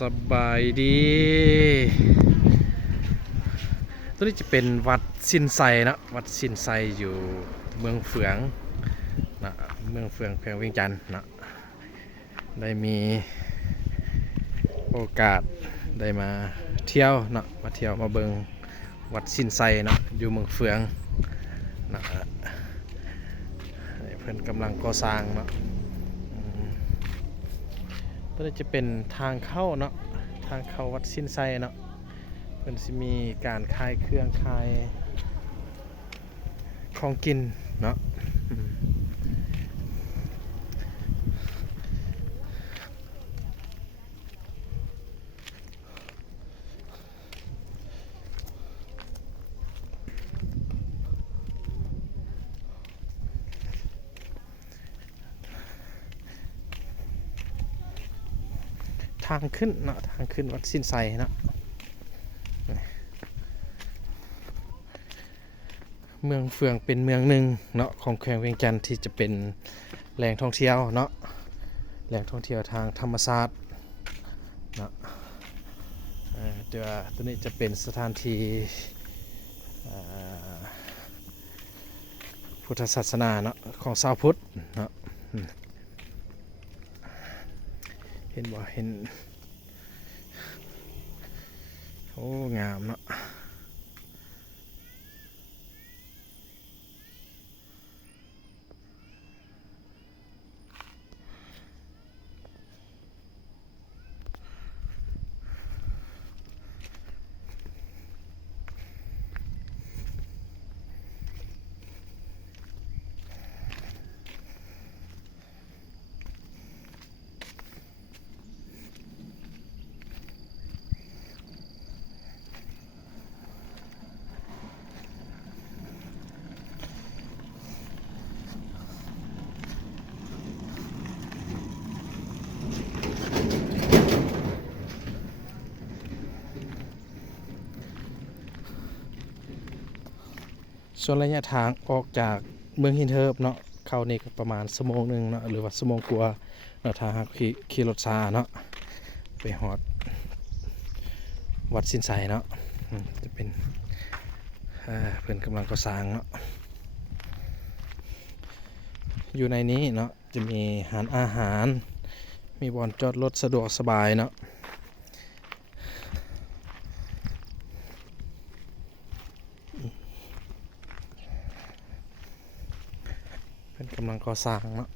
สบายดีตัวนี้จะเป็นวัดสินไซนะวัดสินไซอยู่เมืองเฟืองนะเมืองเฟืองแขวงเวียงจันทน์นะได้มีโอกาสได้มาเที่ยวนะมาเที่ยวมาเบิงวัดสินไซนะอยู่เมืองเฟืองนะเพื่อนกำลังก่อสร้างเนาะตัวนี้จะเป็นทางเข้าเนาะทางเข้าวัดสินไซเนาะเพิ่นสิมีการขายเครื่องขายของกินเนาะทางขึ้นเนาะทางขึ้นวัดสินไซเนาะเมืองเฟืองเป็นเมืองหนึ่งเนาะของแขวงเวียงจันทน์ที่จะเป็นแหล่งท่องเที่ยวเนาะแหล่งท่องเที่ยวทางธรรมศาสตร์เนาะเดี๋ยวตัวนี้จะเป็นสถานที่พุทธศาสนาเนาะของชาวพุทธเนาะเห็นบ่เห็นโอ้งามเนาะส่วนระยะทางออกจากเมืองหินเทิบเนาะเข้านี่ก็ประมาณชั่วโมงหนึ่งเนาะหรือว่าชั่วโมงกว่าเนาะถ้าหากขี่รถซาเนาะไปฮอดวัดสินไซเนาะจะเป็นเพื่อนกำลังก่อสร้างเนาะอยู่ในนี้เนาะจะมีอาหารมีบ่อนจอดรถสะดวกสบายเนาะเพื่อนกำลังก่อสร้างเนาะ